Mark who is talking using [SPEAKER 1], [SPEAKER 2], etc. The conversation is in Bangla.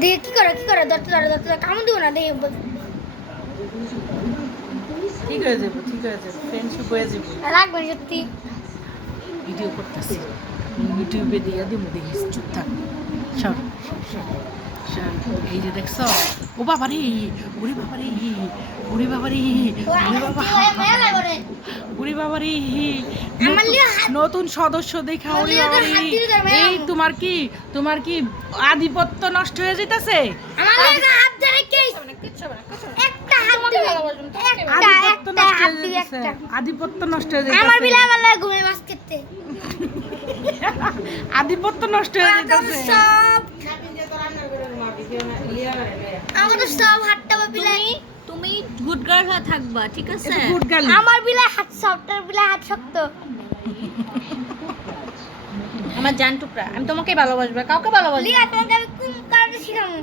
[SPEAKER 1] দেখে কি করে কি করে? দত্ত ধরে দত্ত কামড় দিব না
[SPEAKER 2] ঠিক হয়ে যাব ঠিক হয়ে যাব। ফ্রেন্ডশিপ হয়ে যাব।
[SPEAKER 1] সত্যি।
[SPEAKER 2] ভিডিও করতেছি। ইউটিউবে দিয়ে দিব দেখিস চুপ থাক। সর। এই যে দেখছ? ও বাবা রে ওরে বাবা রে ওরে বাবা রে ওরে বাবা। ওরে বাবা রে।
[SPEAKER 1] আমার লিয়ে হাত-
[SPEAKER 2] নতুন সদস্য দেখা ওরে এই তোমার কি তোমার কি আধিপত্য নষ্ট হয়ে যেতেছে আধিপত্য নষ্ট হয়ে যেতেছে আধিপত্য নষ্ট হয়ে
[SPEAKER 1] আমার বিলা আমার ঘুমে মাছ খেতে।
[SPEAKER 2] আধিপত্য নষ্ট হয়ে যেতেছে
[SPEAKER 1] সব আমার সব হাতটা বিলাই
[SPEAKER 3] গুড গার্ল হয়ে থাকবা ঠিক আছে?
[SPEAKER 2] গুড গার্ল
[SPEAKER 1] আমার বিলা হাত সফটার বিলা হাত শক্ত।
[SPEAKER 3] আমার জান টুকরা আমি তোমাকে ভালোবাসবো কাউকে ভালোবাসবো
[SPEAKER 1] লিয়া তোমাকে আমি কোন কারণে শিখামু